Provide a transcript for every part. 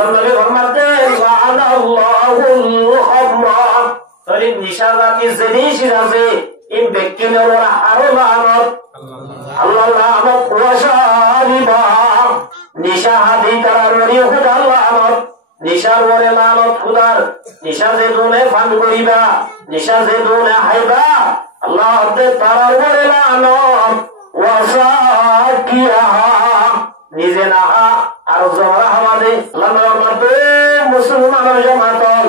আল্লাহর নবী ফরমাতেন লানাল্লাহুল খামরা তাহলে নিশাবাতি জিনিস আছে এই ব্যক্তির উপর আরো লানত আল্লাহ লানত ওয়াশারিবা নিশা হাদি করার খোদা লানত নিশার উপরে লানত খোদার নিশা যে দুনে পান করিবা নিশা যে দুনে হাইবা আল্লাহ তার উপরে লানত ওয়াসাকিয়া নিজে না আর জমরা হাওয়াদে আল্লাহ মারতে মুসলমানের জামাতল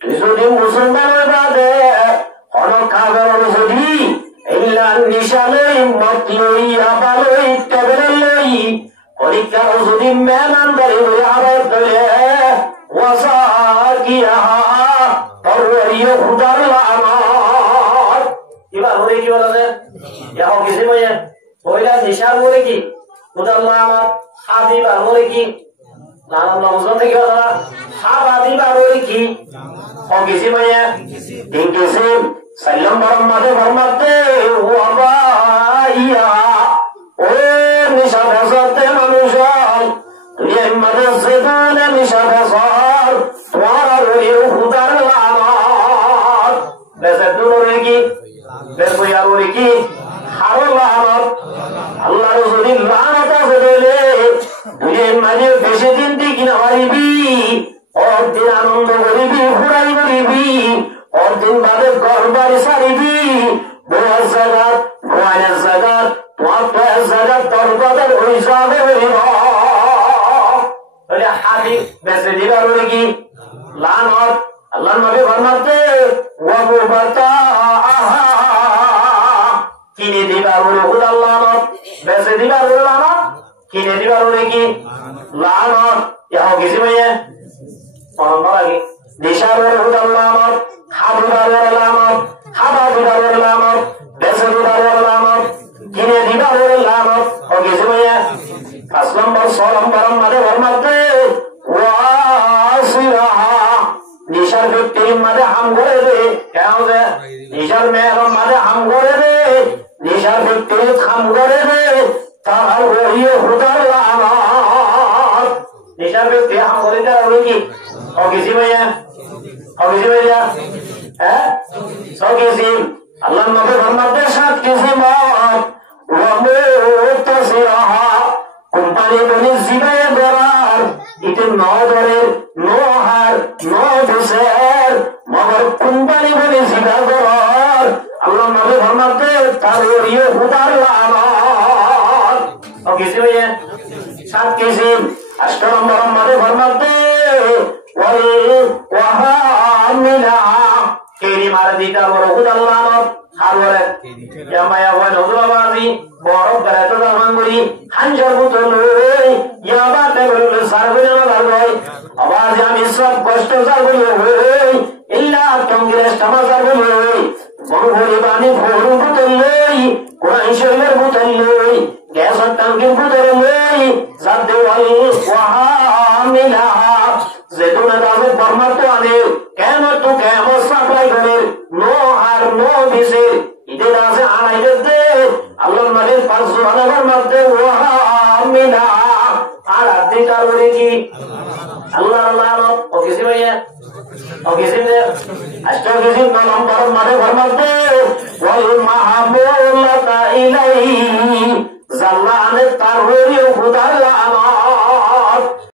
তুই যদি মুসলমানের বাদে কোন কাবের যদি ইল্লা নিশালেই মত লইয়া বালই কাবের লই পরীক্ষা যদি মেহমানদারি হয়ে আবার দলে ওয়াসাকিয়া তরওয়ারিও খুদার লানত এবার হলে কি বলে যাও কিছু বলে ওইটা নিশার বলে কি খুদার লানত হাদিবা বলে কি লানত নজর থেকে বলা হাদিবা বলে কি ও কিছু বলে তিন কিছু সাল্লাম মুহাম্মদ ফরমাতে ওয়া বাইয়া ও নিশা বসতে মানুষ তুই মদে সেদানে নিশা বসর তোমার ওই খুদার লানত বেসে দুরে কি বেসে আর কি হারো লানত আল্লাহর যদি লানত আছে বলে তুই মানে বেশি দিন ঠিক না পারিবি অদিন আনন্দ করিবি ঘুরাই করিবি অদিন বাদে ঘরবাড়ি সারিবি বয়ার জায়গাত বয়ানের জায়গাত তোমার জায়গাত তোর বাদের ওই যাবে বলে হাদি বেসে দিবার কি লানত আল্লাহর নবী ফরমাতে ওয়া মুবাতা কিনে দিবার বলে খুদা লানত বেসে দিবার বলে লানত কিনে দিবার বলে কি লানত ইয়া কিছু ভাইয়া পরম্পরা কি নিশার বলে খুদা লানত হাদিবার বলে লানত হাদা দিবার বলে লানত বেসে দিবার বলে লানত কিনে দিবার বলে লানত ও কিছু ভাইয়া 5 নম্বর 6 নম্বর মাঝে ফরমাতে ওয়াসিরাহা নিশার ব্যক্তির মাঝে হাম করে দে কেন যে নিশার মেয়ের মাঝে হাম করে দে নিশার ব্যক্তির হাম করে দে তার ওই খুদার লানত নিশার ব্যক্তি হাম করে দেওয়া হলো কি ও কিছু ভাইয়া হ্যাঁ সব কিছু আল্লাহ নবী ফরমাতে 7 কিছু মত ওয়া মুতাসিরাহা কোম্পানি বলে জিবায়ে ধরার এটা নজরের নোহার নজসের মগর কোম্পানি বলে জিবা ধরার আল্লাহ নবী ফরমাতে তার ওই খুদার লানত ও কিছু ভাইয়া 7 কিছু 8 নম্বর মধ্যে ফরমাতে ওয়াল ওয়াহামিলা কেরি মার দিতা বড় খুদার লানত আর বলে জামায়া ওয়া নজরবাজি বড় বেড়াতে জামান করি হাঞ্জার বোতল ইয়াবা টেবল সার্ভে না ভাই আওয়াজ আমি সব কষ্ট সার্ভে ইল্লা কংগ্রেস সমাজের বলে বড় বড় বাণী ভোর বোতল কোরআন শরীফের বোতল গ্যাস ট্যাঙ্কির বোতল জাদে ওয়াল ওয়াহামিলা যেগুলো দাবে ফরমাতে আনে কেমন তো কেমন সাপ্লাই করে নো আর নো বিসে ইদের আছে আনাইলে দে আল্লাহর মালিক 500 হাজার মধ্যে ওয়াহামিলা আর আদিকার করে কি আল্লাহ আল্লাহ ও কিছু ভাইয়া ও কিছু নে আজকে কিছু নম্বর মাঝে ফরমাতে ওয়াল মাহমুলাতা ইলাইহি জাল্লানে তার ওই খুদার লানত